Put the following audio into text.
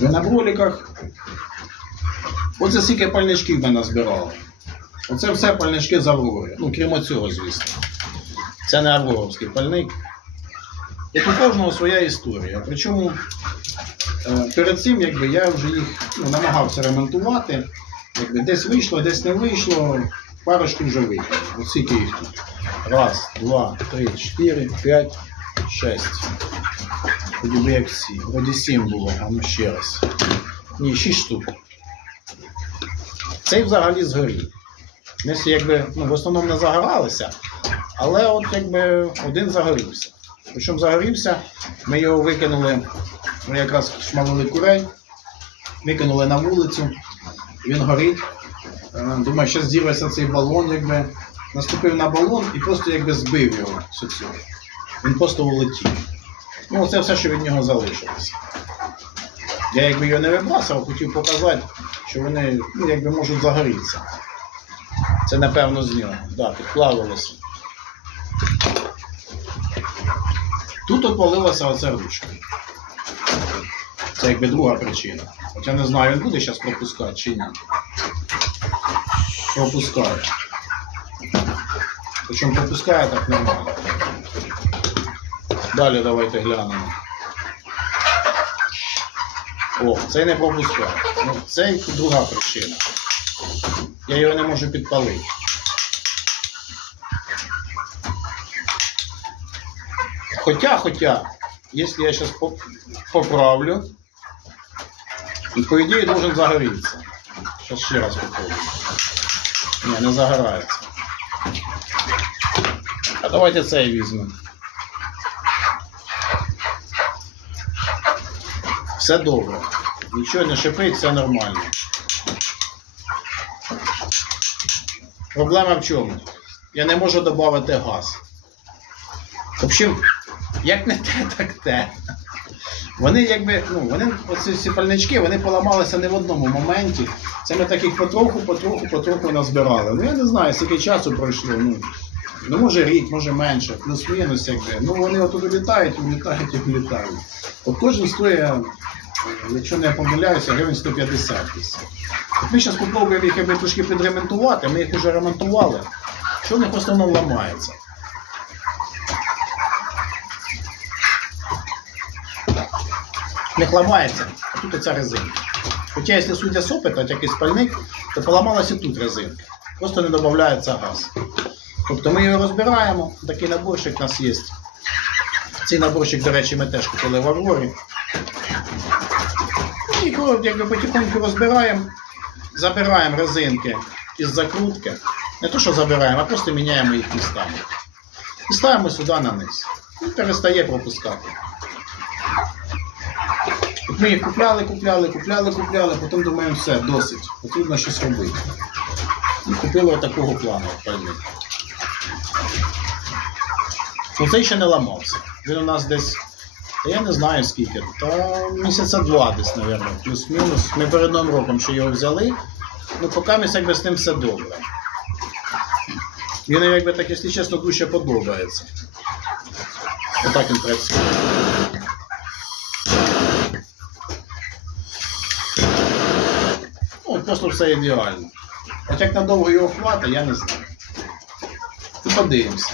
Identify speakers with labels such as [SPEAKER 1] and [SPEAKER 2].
[SPEAKER 1] Ви на броліках. Оце скільки пальничків ми назбирали. Оце все пальнички з Аврори. Ну, крім оцього, звісно. Це не Авроровський пальник. От у кожного своя історія. Причому е, перед цим якби, я вже їх ну, намагався ремонтувати. Якби, десь вийшло, десь не вийшло, парочку вже викинув. Ось скільки їх тут. Раз, два, три, чотири, п'ять, шесть. Тоді би як всі. Вроді сім було, а ну ще раз. Ні, шість штук. Цей взагалі згорів. Ми якби, ну, в основному не загоралися, але от якби один загорівся. Причому загорівся, ми його викинули, ми якраз шмалили курей, викинули на вулицю, він горить. Е, Думаю, що зірветься цей балон, якби наступив на балон і просто якби збив його. Він просто улетів. Ну, це все, що від нього залишилося. Я якби його не вибрасував, хотів показати, що вони ну, якби можуть загорітися. Це напевно з нього. Да, підплавилося. Тут отвалилася оця ручка. Це якби друга причина. Хоча не знаю, він буде зараз пропускати чи ні. Пропускає. Причому пропускає так нормально. Далі давайте глянемо. О, цей не пропускає. Ну, це друга причина. Я його не можу підпалити. Хотя, хотя, если я сейчас поправлю, по идее должен загореться. Сейчас еще раз попробую. Не, не загорається. А давайте цей візьмемо. Все добре. Нічого не шипить, все нормально. Проблема в чому? Я не можу додати газ. В общем, як не те, так те. Вони якби, ну, вони, оці всі пальнички, вони поламалися не в одному моменті. Це ми таких потроху, потроху, потроху назбирали. Ну я не знаю, скільки часу пройшло. Ну, ну може рік, може менше, плюс-мінус якби. Ну вони отут улітають, улітають і улітають. От кожен стоїть, е, якщо не помиляюся, гривень 150 десь. От ми зараз спробуємо їх якби трошки підремонтувати, ми їх вже ремонтували. Що в них в основному ламається? В них ламається, а тут оця резинка. Хоча, якщо судя з якийсь пальник, то поламалася тут резинка. Просто не додається газ. Тобто ми його розбираємо, такий наборчик у нас є. Цей наборчик, до речі, ми теж купили в Аврорі. І його якби потихоньку розбираємо, забираємо резинки із закрутки. Не то, що забираємо, а просто міняємо їх містами. І ставимо сюди на низ. І перестає пропускати. Ми їх купляли, купляли, купляли, купляли, потім думаємо, все, досить, потрібно щось робити. І купили такого плану. Ну ще не ламався. Він у нас десь, я не знаю скільки, та місяця два десь, мабуть, плюс-мінус. Ми перед новим роком ще його взяли. Ну, поки ми якби з ним все добре. Він якби так, якщо чесно, дуже подобається. Отак він працює. Ну, просто все ідеально. От як надовго його хватить, я не знаю. Ну, подивимося.